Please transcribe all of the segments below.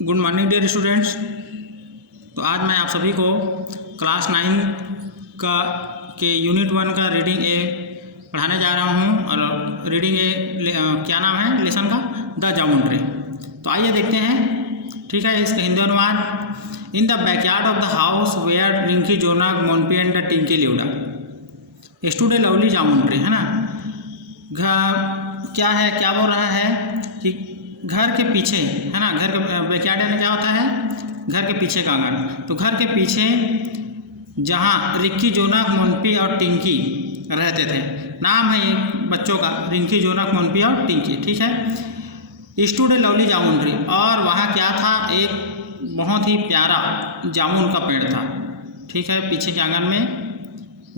Good morning dear students. तो आज मैं आप सभी को क्लास 9 का के यूनिट 1 का रीडिंग ए पढ़ाने जा रहा हूं। और रीडिंग ए क्या नाम है लेसन का? The jamun tree. तो आइए देखते हैं, ठीक है, इसका हिंदी अनुवाद। In the backyard of the house where Rinki Jonak Monpi and the Tinki lived stood a lovely jamun tree, है ना। क्या है, क्या बोल रहा है कि घर के पीछे, है ना, घर के बैकयार्ड में क्या होता है? घर के पीछे का आंगन। तो घर के पीछे जहाँ रिक्की जोनाक मोनपी और टिंकी रहते थे, नाम है ये बच्चों का, रिंकी जोनाक मोनपी और टिंकी, ठीक है। Stood a lovely jamun tree, और वहाँ क्या था? एक बहुत ही प्यारा जामुन का पेड़ था, ठीक है, पीछे के आंगन में,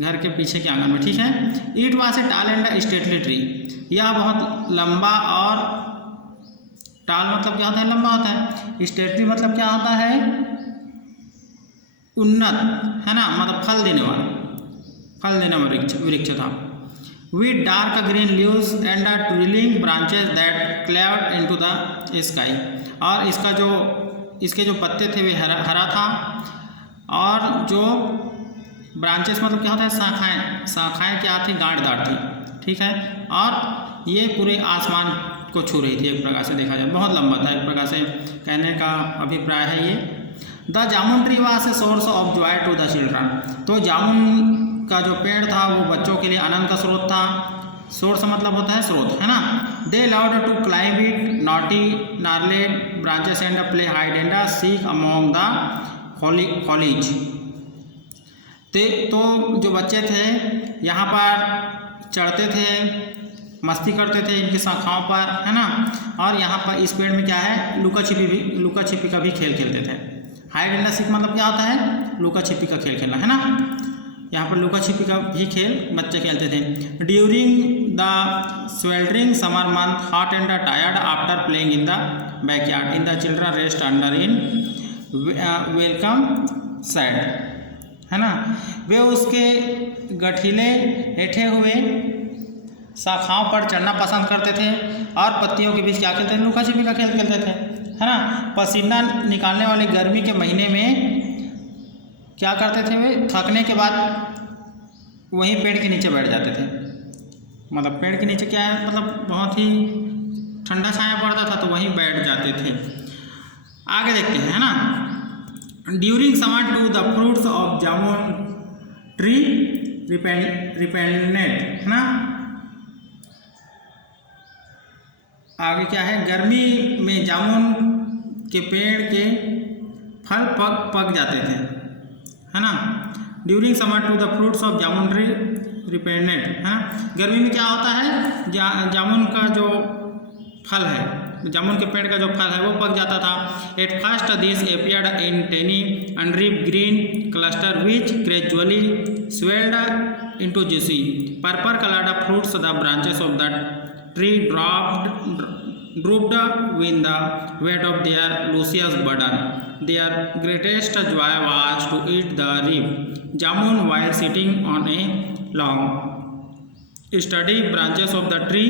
घर के पीछे के आंगन में, ठीक है। इट वॉज ए टाल एंड स्टेटली ट्री, यह बहुत लंबा, और टाल मतलब क्या होता है? लंबा होता है। स्टेटली मतलब क्या होता है? उन्नत, है ना, मतलब फल देने वाला वृक्ष था। With dark green leaves and the twirling branches that clawed into the sky, और इसके जो पत्ते थे वे हरा था, और जो ब्रांचेस मतलब क्या होता है? शाखाएं क्या थी? गांठदार थी, ठीक है। और ये पूरे आसमान को छू रही थी, एक प्रकार से देखा जाए बहुत लंबा था, एक प्रकार से कहने का अभिप्राय है ये। The jamun tree was a source of joy to the children, तो जामुन का जो पेड़ था वो बच्चों के लिए आनंद का स्रोत था। सोर्स मतलब होता है स्रोत, है ना। They loved to climb it knotty gnarled branches and play hide and seek among the foliage. तो जो बच्चे थे यहाँ पर चढ़ते थे, मस्ती करते थे इनकी शाखाओं पर, है ना। और यहाँ पर इस पेड़ में क्या है? लुका छिपी का भी खेल खेलते थे। हाइड एंड सीक मतलब क्या होता है? लुका छिपी का खेल खेलना, है ना। यहाँ पर लुका छिपी का भी खेल बच्चे खेलते थे। During the sweltering summer month hot and tired after playing in the backyard in the children rest under in welcome sad, है ना। वे उसके गठीले हेठे हुए शाखाओं पर चढ़ना पसंद करते थे, और पत्तियों के बीच क्या खेलते थे? लुका छिपी का खेल खेलते थे, है ना। पसीना निकालने वाली गर्मी के महीने में क्या करते थे? वे थकने के बाद वहीं पेड़ के नीचे बैठ जाते थे। मतलब पेड़ के नीचे क्या है? मतलब बहुत ही ठंडा छाया पड़ता था, तो वहीं बैठ जाते थे। आगे देखते हैं, है ना। During summer too the fruits of jamun tree ripened, है ना। आगे क्या है? गर्मी में जामुन के पेड़ के फल पक जाते थे, है ना। During summer too the fruits of jamun tree ripened, है ना। गर्मी में क्या होता है? जामुन का जो फल है, जामुन के पेड़ का जो फल है वो पक जाता था। At first this appeared in tiny unripe green cluster which gradually swelled into juicy purple coloured fruits the branches of the tree drooped with the weight of their luscious burden. Their greatest joy was to eat the ripe jamun while sitting on a long, sturdy branches of the tree.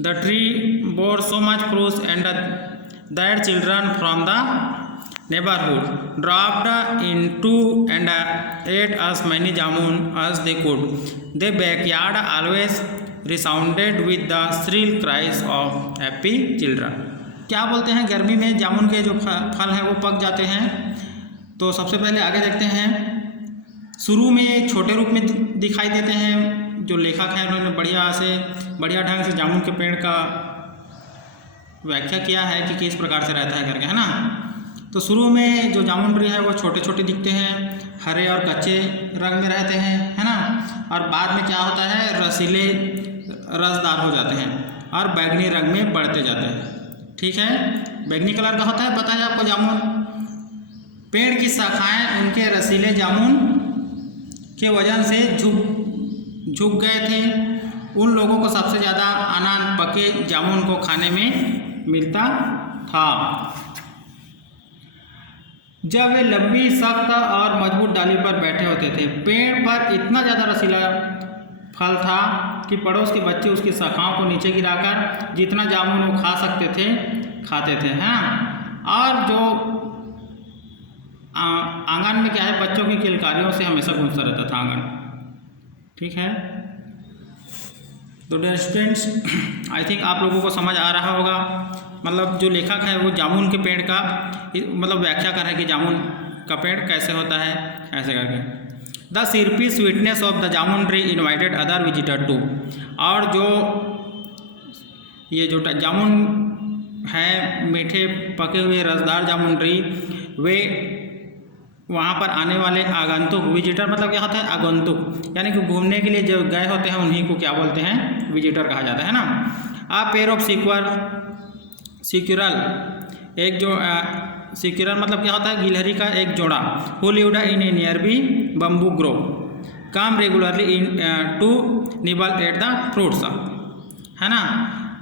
The tree bore so much fruit and that children from the neighborhood dropped into and ate as many jamun as they could. The backyard always resounded with the shrill cries of happy children. क्या बोलते हैं? गर्मी में जामुन के जो फल हैं वो पक जाते हैं। तो सबसे पहले आगे देखते हैं। शुरू में छोटे रूप में दिखाई देते हैं, जो लेखक हैं उन्होंने बढ़िया ढंग से जामुन के पेड़ का व्याख्या किया है कि किस प्रकार से रहता है करके, है ना। तो शुरू में जो जामुन ट्री है वो छोटे छोटे दिखते हैं, हरे और कच्चे रंग में रहते हैं, है ना। और बाद में क्या होता है? रसीले रसदार हो जाते हैं और बैगनी रंग में बढ़ते जाते हैं, ठीक है। बैगनी कलर का होता है, पता है आपको जामुन। पेड़ की शाखाएं उनके रसीले जामुन के वजन से झुक गए थे। उन लोगों को सबसे ज़्यादा आनंद पके जामुन को खाने में मिलता था। जब वे लंबी, सख्त और मजबूत डाली पर बैठे होते थे, पेड़ पर इतना ज़्यादा रसीला फल था कि पड़ोस के बच्चे उसकी शाखाओं को नीचे गिराकर जितना जामुन वो खा सकते थे खाते थे, है ना। और जो आंगन में क्या है, बच्चों की किलकारियों से हमेशा गूंजता रहता था आंगन। ठीक है, तो डियर स्टूडेंट्स, आई थिंक आप लोगों को समझ आ रहा होगा, मतलब जो लेखक है वो जामुन के पेड़ का मतलब व्याख्या कर रहे हैं कि जामुन का पेड़ कैसे होता है, ऐसे करके। The syrupy sweetness of the jamun tree invited other visitor too. और जो ये जो जामुन है, मीठे पके हुए रसदार जामुन ट्री, वे वहाँ पर आने वाले आगंतुक, विजिटर मतलब क्या होता है, आगंतुक, यानी कि घूमने के लिए जो गए होते हैं उन्हीं को क्या बोलते हैं, विजिटर कहा जाता है ना। आ पेयर ऑफ सिक्यूरल, एक जो सिक्यूरल मतलब क्या होता है, गिलहरी का एक जोड़ा, who lived in a nearby bamboo grove, come regularly in to nibble at the fruits, है ना।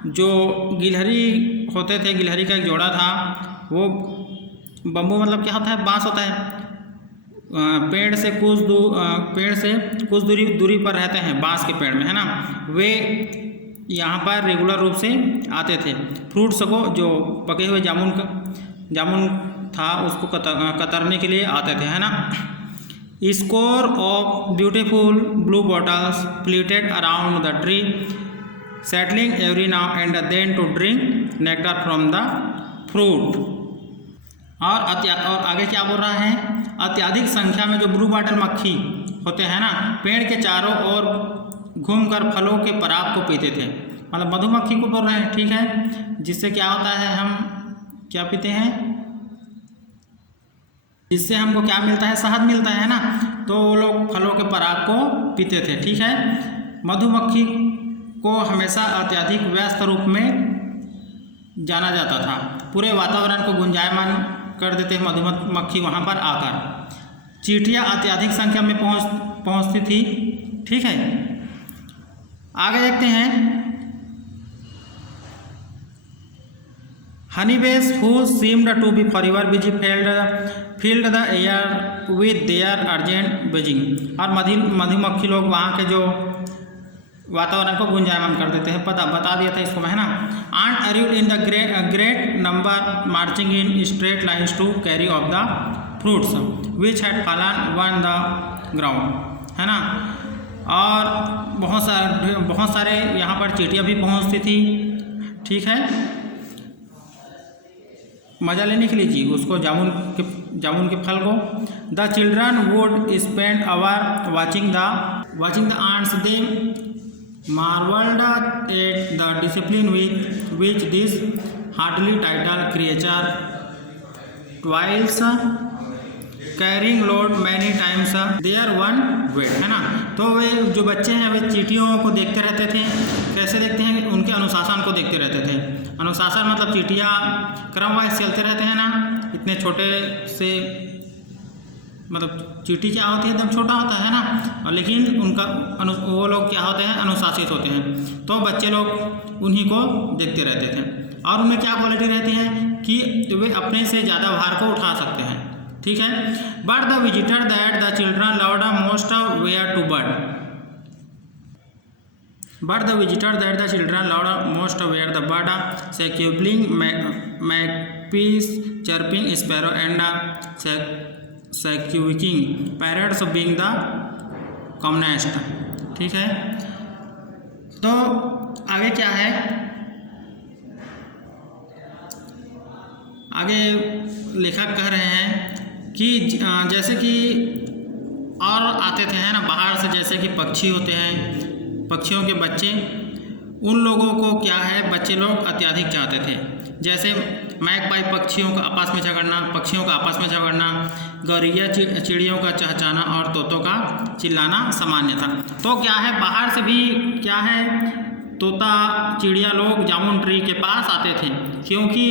जो गिलहरी होते थे, गिलहरी का एक जोड़ा था, वो बम्बू मतलब क्या होता है, बांस होता है, पेड़ से कुछ दूरी पर रहते हैं, बांस के पेड़ में, है ना। वे यहाँ पर रेगुलर रूप से आते थे, फ्रूट्स को, जो पके हुए जामुन था उसको कतरने के लिए आते थे, है ना। Score of beautiful blue bottles flitted around the tree, settling every now and then to drink nectar from the fruit. और आगे क्या बोल रहा है, अत्यधिक संख्या में जो ब्लू बॉटल मक्खी होते हैं ना, पेड़ के चारों ओर घूमकर फलों के पराग को पीते थे, मतलब मधुमक्खी को बोल रहे हैं। ठीक है, जिससे क्या होता है, हम क्या पीते हैं, जिससे हमको क्या मिलता है, शहद मिलता है ना। तो वो लोग फलों के पराग को पीते थे। ठीक है, मधुमक्खी को हमेशा अत्यधिक व्यस्त रूप में जाना जाता था, पूरे वातावरण को गुंजायमान कर देते हैं मधुमक्खी वहाँ पर आकर। चींटियाँ अत्यधिक संख्या में पहुँचती थी। ठीक है, आगे देखते हैं, honeybees who seemed to be forever busy filled the air with their urgent buzzing। और मधुमक्खी लोग वहाँ के जो वातावरण को गुंजायमान कर देते हैं, बता दिया था इसको मैं, है ना। Ant arrived in the great number marching in straight lines to carry off the fruits which had fallen on the ground, है ना। और बहुत सारे यहाँ पर चींटियाँ भी पहुँचती थी। ठीक है, मज़ा लेने के लिए जी उसको, जामुन के फल को। The children would spend hour watching the ants, they marveled at the discipline with which this hardly titled creature toils, carrying load many times their one weight, है ना। तो वे जो बच्चे हैं वे चींटियों को देखते रहते थे। कैसे देखते हैं, उनके अनुशासन को देखते रहते थे। अनुशासन मतलब चींटियाँ क्रम वाइज चलते रहते हैं ना, इतने छोटे से, मतलब चींटी क्या होती है, एकदम छोटा होता है ना, और लेकिन उनका वो लोग क्या होते हैं, अनुशासित होते हैं। तो बच्चे लोग उन्हीं को देखते रहते थे। और उनमें क्या क्वालिटी रहती है कि वे अपने से ज़्यादा भार को उठा सकते हैं। ठीक है, but the visitor that the children loved most were two bird, but the visitor that the children loved most were the bird, squabbling, magpies, chirping sparrow, and squeaking parrots being the commonest। ठीक है, तो आगे क्या है, आगे लेखक कह रहे हैं कि जैसे कि और आते थे, है ना, बाहर से, जैसे कि पक्षी होते हैं, पक्षियों के बच्चे, उन लोगों को क्या है, बच्चे लोग अत्यधिक चाहते थे। जैसे मैगपाई पक्षियों का आपस में झगड़ना, गौरैया चिड़ियों का चहचहाना और तोतों का चिल्लाना सामान्य था। तो क्या है, बाहर से भी क्या है, तोता चिड़िया लोग जामुन ट्री के पास आते थे, क्योंकि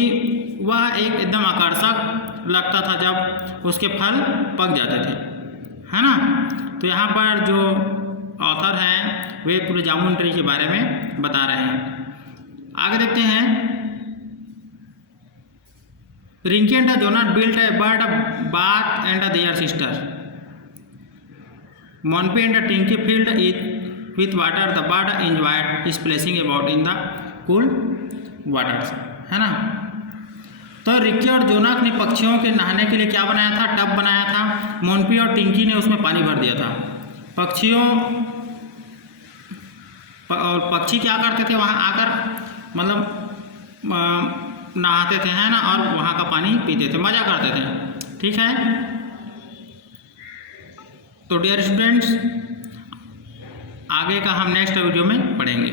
वह एक एकदम आकर्षक लगता था जब उसके फल पक जाते थे, है ना। तो यहाँ पर जो ऑथर हैं वे पूरे जामुन ट्री के बारे में बता रहे हैं। आगे देखते हैं, Rinki and Jonas built a bird bath and their sister, Monpi and Tinki filled it with water, the bird enjoyed splashing about in the cool waters, है ना। तो रिक्की और जोनास ने पक्षियों के नहाने के लिए क्या बनाया था? टब बनाया था। मोनपी और टिंकी ने उसमें पानी भर दिया था। पक्षी क्या करते थे? वहाँ आकर मतलब नहाते थे, है ना, और वहाँ का पानी पीते थे, मज़ा करते थे। ठीक है, तो डियर स्टूडेंट्स, आगे का हम नेक्स्ट वीडियो में पढ़ेंगे।